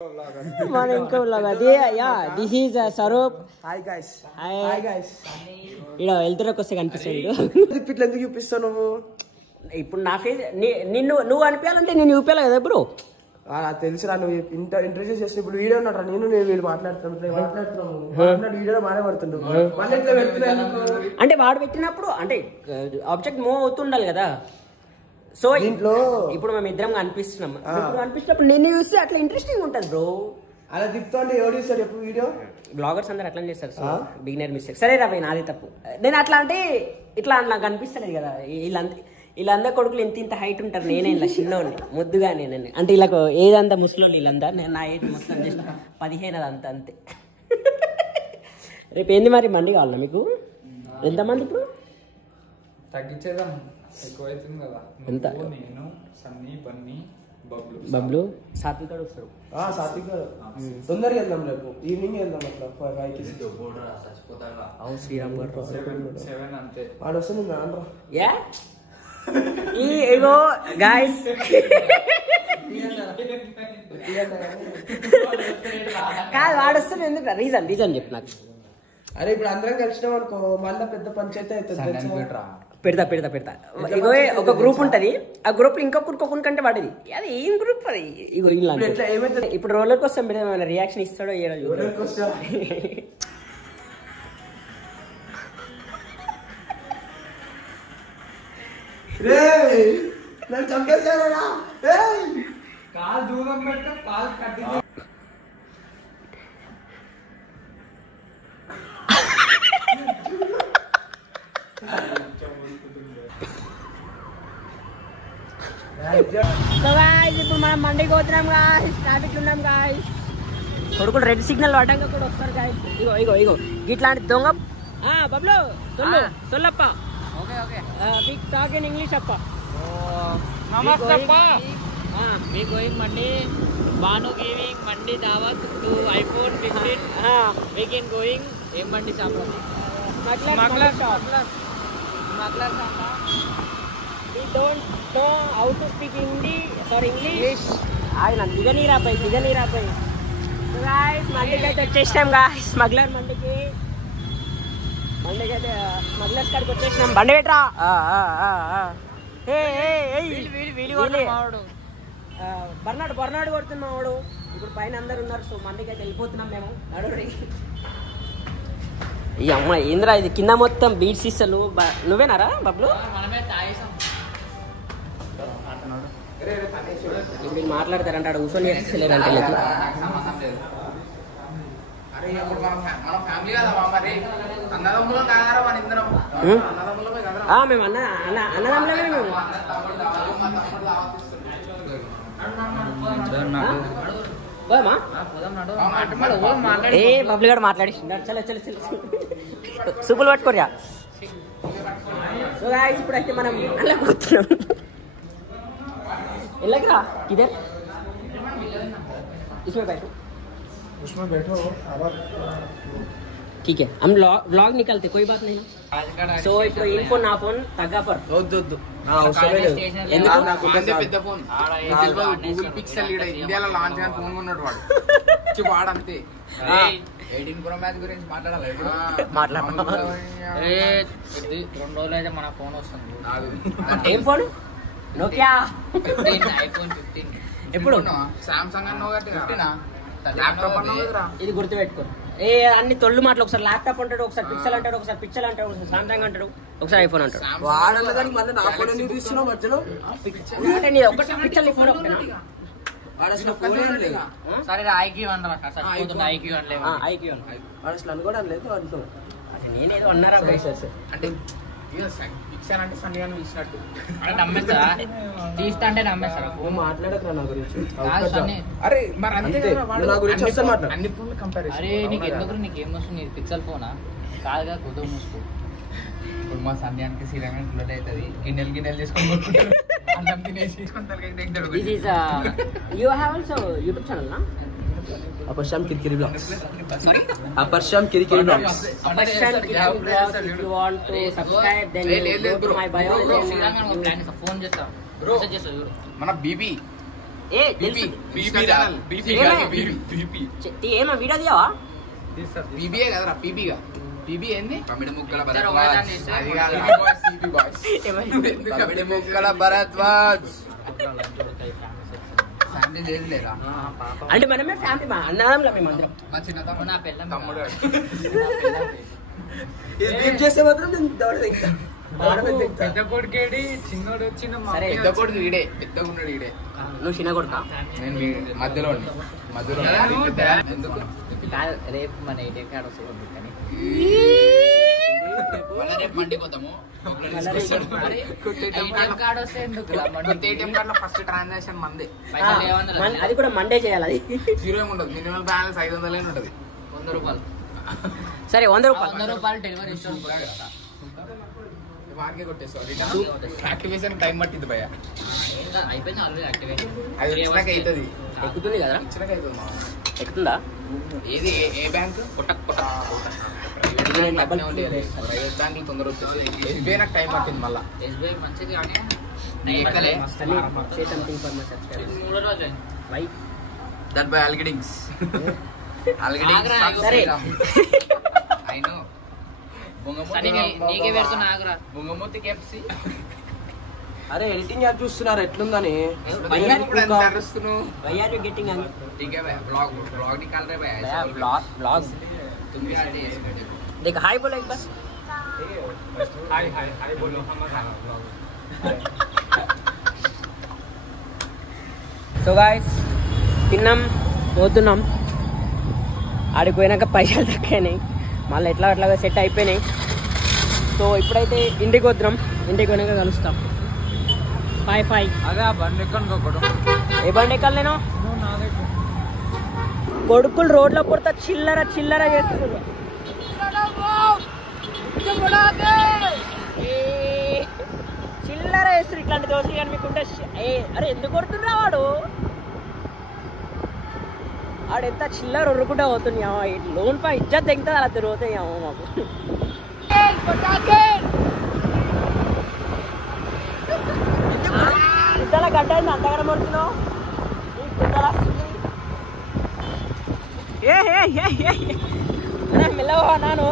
మన ఇంకో వ్లాగ్ అది yeah this is Swaroop. Hi guys. Hi guys. ఇడ వెళ్తురకు వస్తే కనిపిస్తాడు. ఇట్లా ఎందుకు చూపిస్తావు నువ్వు? ఇప్పుడు నా ఫేస్ నువ్వు అనిపించాలంటే నేను చూపించాలి కదా బ్రో. తెలుసురా, నువ్వు ఇంట్రడ్యూస్ చేస్తే ఇప్పుడు వీడియో ఉన్నాడు, నేను వీళ్ళు మాట్లాడుతున్నాను వీడియో మాట్లాడుతుండ్రు మళ్ళీ ఇట్లా వెళ్తున్నా. అంటే వాడు పెట్టినప్పుడు అంటే ఆబ్జెక్ట్ మూవ్ అవుతుండాలి కదా. సో ఇంట్లో ఇప్పుడు మేము ఇద్దరం కనిపిస్తున్నాం, కనిపిస్తున్నప్పుడు నేను చూస్తే అట్లా ఇంట్రెస్టింగ్ ఉంటుంది బ్రో. అలా తిప్పుతుంటే ఎవరు చూస్తారు ఎప్పుడు వీడియో? బ్లాగర్స్ అందరు అట్లా చేస్తారు. So beginner mistake. సరే రాబోయ్, నాది తప్పు. నేను అట్లా అంటే ఇట్లా నాకు కనిపిస్తలేదు కదా. వీళ్ళందరూ కొడుకులు ఇంత హైట్ ఉంటారు, నేనే ఇలా చిన్నోడిని ముద్దుగా నేను అంటే ఇలా ఏదంతా ముసలోళ్ళు వీళ్ళందరూ. నేను నా ఏజ్ మొత్తం జస్ట్ 15 అదంతా అంతే. రేపు ఏంది మరి మండి కావాలన్నా మీకు? ఎంతమంది ఇప్పుడు? తగ్గించేద్దాం, ఎక్కువైతుంది కదా. ఎంత? నేను సన్నీ బన్నీ బబ్లు సాత్విక్ గారు వస్తారు. సాత్విక్ గారు తొందరగా వెళ్దాం, రేపు ఈవినింగ్ వెళ్దాం. అట్లా 5కి శ్రీరామ్ గారు 7 అంతే. వాడు వస్తే నేను రాను. యా ఇగో గాయస్, కాదు వాడు వస్తే ఎందుకు? రీజన్ చెప్పు నాకు. అరే ఇప్పుడు అందరం కలిసినాం అనుకో, మళ్ళీ పెద్ద పంచాయతీ అవుతుంది. పెడతా ఇగో ఒక గ్రూప్ ఉంటది, ఆ గ్రూప్ ఇంకొకరి కంటే వాడేది. అది ఏం గ్రూప్ అది? ఇగో ఇలా ఏమైతే ఇప్పుడు రోలర్ కోసం ఏమైనా రియాక్షన్ ఇస్తాడో ఏడో. చంపేశారా? కాలు దూరం పెడితే పాలు కట్టి ఇప్పుడు మనం మండికి పోతున్నాం గాయస్, ట్రాఫిక్ లో ఉన్నాం గాయస్. కొడుకులు రెడ్ సిగ్నల్ పడ్డాక కూడా వస్తారు గాయస్. ఇగో ఇట్లాంటి దొంగ బబ్లు సొల్లప్ప. బిగ్ టాక్ ఇన్ ఇంగ్లీష్ అప్ప. నమస్తే అప్ప. We going Monday. Banu giving Monday dawat to iPhone 15. We can going A mandi shop? Smuggler shop. We don't know how to speak English. ఆయన దిగనీరా పై. సో గాయస్ మండికి అయితే వచ్చేసినాం గాయస్. స్మగ్లర్ మండికి అయితే smugglers కాడికి వచ్చేసినాం. బండి పెట్టరా. బర్నాడు కొడుతున్నా వాడు. ఇప్పుడు పైన అందరు ఉన్నారు. సో మండికి అయితే వెళ్ళిపోతున్నాం మేము. నడురి ఈ అమ్మ ఏంద్రా ఇది, కింద మొత్తం బీట్స్ ఇస్తలు. నువ్వేనారా బబ్లు? ఇప్పుడు మాట్లాడతారంట, కూర్చొని చేస్తలేరంటే. మేము అన్నదమ్ములమే మేము. ఏ బబ్లు గారు మాట్లాడిస్తుండ. చలో సూపులు పట్టుకోరియా. సో గాయ్స్ ఇప్పుడైతే మనం అలా కూర్చున్నాం. ఎలాగరా किधर इसमें बैठो ठीक है. हम व्लॉग निकलते, कोई बात नहीं. సో ఇప్పుడు ఈ ఫోన్ నా ఫోన్ తగ్గా ఫర్ వద్దు పెద్ద ఫోన్ గూగుల్ పిక్సెల్ ఇండియాలో లాంచ్ అయిన ఫోన్ ఉన్నాడు వాడు అంతే. 18 Pro Max గురించి మాట్లాడాలి. 2 రోజులు అయితే మన ఫోన్ వస్తుంది. ఏం ఫోన్? Nokia iPhone 15. ఎప్పుడు? సామ్సంగ్ ఇది గుర్తుపెట్టుకో. ఏ అన్ని తొళ్ళు మాటలు. ఒకసారి ల్యాప్టాప్ అంటాడు, ఒకసారి పిక్సెల్ అంటాడు, ఒకసారి పిక్సెల్ అంటాడు, ఒకసారి సామ్సంగ్ అంటాడు, ఒకసారి ఐఫోన్ అంటాడు. వాడన్నదానికి మళ్ళీ నా ఫోన్ ఎందుకు తీస్తున్నావు మధ్యలో? అంటే నీ ఒక్కసారి పిక్సెల్ ఫోన్ ఒకటేనా? సరే ఐక్యూ అనరా, ఐక్యూ అనలేదు. ఐక్యూ అసలు అనుకోవడం లేదు అనుకో. నేనేదో అన్నారా అంటే పిక్సెల్ అంటే సన్నీ అని ఇచ్చినట్టు నమ్మేస్తా. తీస్తా అంటే నమ్మేస్తారా? మాట్లాడకరా నా గురించి. అరే మరి అంతే నా గురించి అన్ని ఫోన్లు కంపేర్. అరే నీకు ఎందుకు, నీకేం వస్తుంది? పిక్సెల్ ఫోనా కాదుగా, కుదో మూసుకో. ఇప్పుడు మా సంధ్యానికి సీరియల్ ఫ్లోట్ అవుతుంది. గిన్నెలు తీసుకొని అన్నం తినేసి you have also YouTube channel na? Aparsham Kirikiri Vlogs. Aparsham Kirikiri Vlogs. Aparsham Kirikiri Vlogs. If you want to subscribe, then go to my bio. Phone చేస్తా. మన బీబీ ఏ తెలుసు ఏమో వీడియో తీయవా పీబీఏ కదరా పీబీగా పీబీ ఏంది కమిడి ముక్కల కమిడి ముక్కల భరద్వాజ్ ఫ్యామిలీ లేదు లేదా అంటే మనమే ఫ్యామిలీ మా అన్నదమ్ములం మేమందరం మా చిన్న తమ్ముడు నా పిల్ల తమ్ముడు చేస్తే మాత్రం నేను దౌడ దిగుతా పెద్ద కొడుకేడి చిన్నోడు వచ్చిన పెద్ద కొడుకు ఈడే పెద్దగా ఉన్నాడు ఈడే నువ్వు చిన్న కొడుకా నేను మధ్యలో ఎందుకు రేపు మన ఏటీఎం కార్డు వస్తుంది కానీ రేపు మండిపోతాము కార్డు వస్తే ఎందుకు ఏటీఎం కార్డు లో ఫస్ట్ ట్రాన్సాక్షన్ మందే అది కూడా మండే చేయాలి అది జీరో ఏమి ఉండదు మినిమం బ్యాలెన్స్ 500 ఉంటది 100 రూపాయలు సరే 100 రూపాయలు 100 రూపాయలు డెలివరీ ఇస్తాను వారికే కొట్టేస్తావు యాక్టివేషన్ టైం పట్టింది భయ అయిపోయింది ఆల్రెడీ యాక్టివేట్ అది వచ్చినాక అవుతుంది ఎక్కుతుంది కదా ఇచ్చినాక అవుతుంది మా ఎక్కుతుందా ఏది ఏ బ్యాంక్ ప్రైవేట్ బ్యాంకులు తొందర వచ్చేసి ఎస్బీఐ నాకు టైం పట్టింది మళ్ళీ ఎస్బీఐ మంచిది కానీ ఎక్కలే say something for my subscribers. 3 రోజు Why? దట్ బై అల్గిడింగ్స్ సరే ఐ నో నీకే పెడుతున్నా ఆగురా బొంగమూతి కెప్సి అరే ఎడిటింగ్ యాప్ చూస్తున్నారు ఎట్లుందని why are you getting angry? Blog निकाल रहे भाई Vlog. तुम भी आते हैं देख हाय बोलो एक बार. हाय बोलो సో గాయస్ తిన్నాం పోతున్నాం ఆడికి పోయినాక పైసలు తక్కువైనాయి మళ్ళీ ఎట్లాగా సెట్ అయిపోయినాయి. సో ఇప్పుడైతే ఇంటికి వద్దాం, ఇంటికి పోయినాక కలుస్తాం. 5 అదే ఆ బండి ఎక్కనుకోకూడదు ఏ బండి ఎక్కాలి నేను కొడుకులు రోడ్ల పుడతా చిల్లర చేస్తున్నారు. చిల్లర చేస్తారు ఇట్లాంటి దోశలు కానీ మీకుంటే అరే ఎందుకు కొడుతుండ్రా వాడు ఎంత చిల్లర ఉరుకుంటా పోతుంది. లోన్ పై ఇజ్జత్ తెగుతుంది అలా తిరుగుతాయి మాకు. గుద్దల గడ్డ అంతగానే పడుతున్నావు మెల్లవా నాను